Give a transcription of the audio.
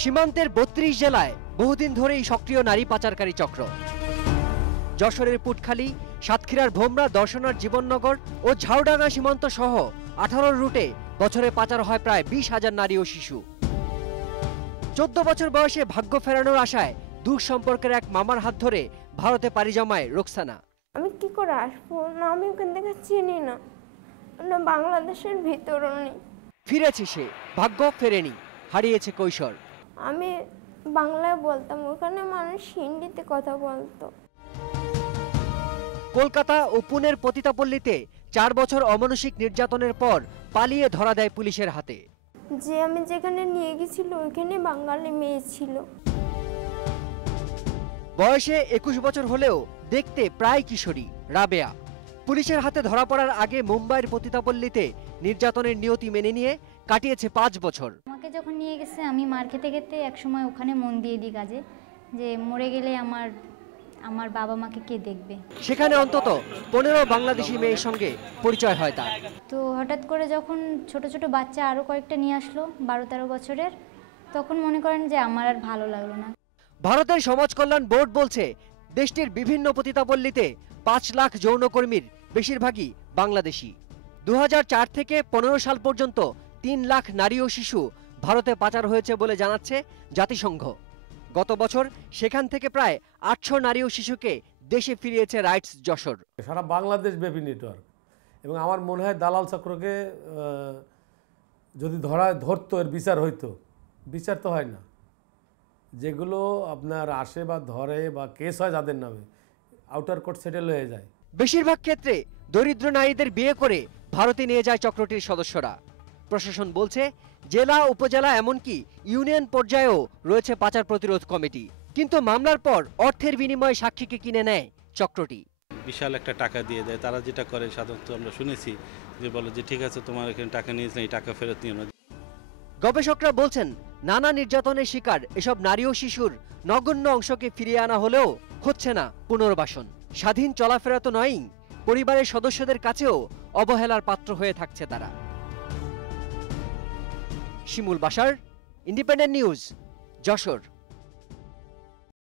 সীমান্তের ৩২ জেলায় বহুদিন ধরেই সক্রিয় নারী পাচারকারী চক্র। যশোরের পুটখালী, সাতক্ষীরার ভোমরা, দর্শনার জীবননগর ও ঝাউডাঙ্গা সীমান্ত সহ ১৮ রুটে বছরে পাচার হয় প্রায় ২০,০০০ নারী ও শিশু। ১৪ বছর বয়সে ভাগ্য ফেরানোর আশায় দূর সম্পর্কের এক মামার হাত ধরে ভারতে পাড়ি জমায় রোকসানা। আমি কি করে আসবো না, আমি ওখান থেকে চিনি না, বাংলাদেশের ভিতরও নেই। ফিরেছে সে, ভাগ্য ফেরেনি, হারিয়েছে কৈশোর। আমি বাংলায় বলতাম, ওখানে মানুষ হিন্দিতে কথা বলতো। কলকাতা ও পুনের পতিতাপল্লীতে ৪ বছর অমানসিক নির্যাতনের পর পালিয়ে ধরা দেয় পুলিশের হাতে। যে আমি যেখানে নিয়ে গেছিল ওইখানে বাঙালি মেয়ে ছিল। বয়সে ২১ বছর হলেও দেখতে প্রায় কিশোরী রাবেয়া। পুলিশের হাতে ধরা পড়ার আগে মুম্বাইয়ের পতিতাপল্লীতে নির্যাতনের নিয়তি মেনে নিয়ে কাটিয়েছে ৫ বছর। আমাকে যখন নিয়ে গেছে আমি মার খেতে খেতে একসময় ওখানে মন দিয়ে দিই কাজে, যে মরে গেলে আমার বাবা মাকে কে দেখবে। সেখানে অন্তত ১৫ বাংলাদেশি মেয়ের সঙ্গে পরিচয় হয় তার। তো হঠাৎ করে যখন ছোট ছোট বাচ্চা আরও কয়েকটা নিয়ে আসলো ১২-১৩ বছরের, তখন মনে করেন যে আমার আর ভালো লাগলো না। ভারতের সমাজ কল্যাণ বোর্ড বলছে দেশটির বিভিন্ন পতিতাপল্লীতে ৫ লাখ যৌনকর্মীর বেশিরভাগই বাংলাদেশি। ২০০৪ থেকে ১৫ সাল পর্যন্ত ৩ লাখ নারী ও শিশু ভারতে পাচার হয়েছে বলে জানাচ্ছে জাতিসংঘ। গত বছর সেখান থেকে প্রায় ৮০০ নারী ও শিশুকে দেশে ফিরিয়েছে রাইটস যশোর। সারা বাংলাদেশ ব্যাপী নেটওয়ার্ক, এবং আমার মনে হয় দালাল চক্রকে যদি ধরতো, এর বিচার হইতো। বিচার তো হয় না, যেগুলো আপনার আসে বা ধরে বা কেস হয় যাদের নামে, আউটার কোর্ট সেটেল হয়ে যায়। বেশিরভাগ ক্ষেত্রে দরিদ্র নারীদের বিয়ে করে ভারতে নিয়ে যায় চক্রটির সদস্যরা। প্রশাসন বলছে জেলা, উপজেলা এমনকি ইউনিয়ন পর্যায়েও রয়েছে পাচার প্রতিরোধ কমিটি। কিন্তু মামলার পর অর্থের বিনিময়ে সাক্ষীকে কিনে নেয় চক্রটি। বিশাল একটা টাকা দিয়ে দেয়। তারা যেটা করে সাধারণত আমরা শুনেছি যে বলে যে ঠিক আছে তোমার এখানে টাকা নিয়েছেন, এই টাকা ফেরত নিও না। গবেষকরা বলছেন নানা নির্যাতনের শিকার এসব নারী ও শিশুর নগণ্য অংশকে ফিরিয়ে আনা হলেও হচ্ছে না পুনর্বাসন। স্বাধীন চলাফেরা তো নয়ই, পরিবারের সদস্যদের কাছেও অবহেলার পাত্র হয়ে থাকছে তারা। শিমুল বাশার, ইন্ডিপেন্ডেন্ট নিউজ, যশোর।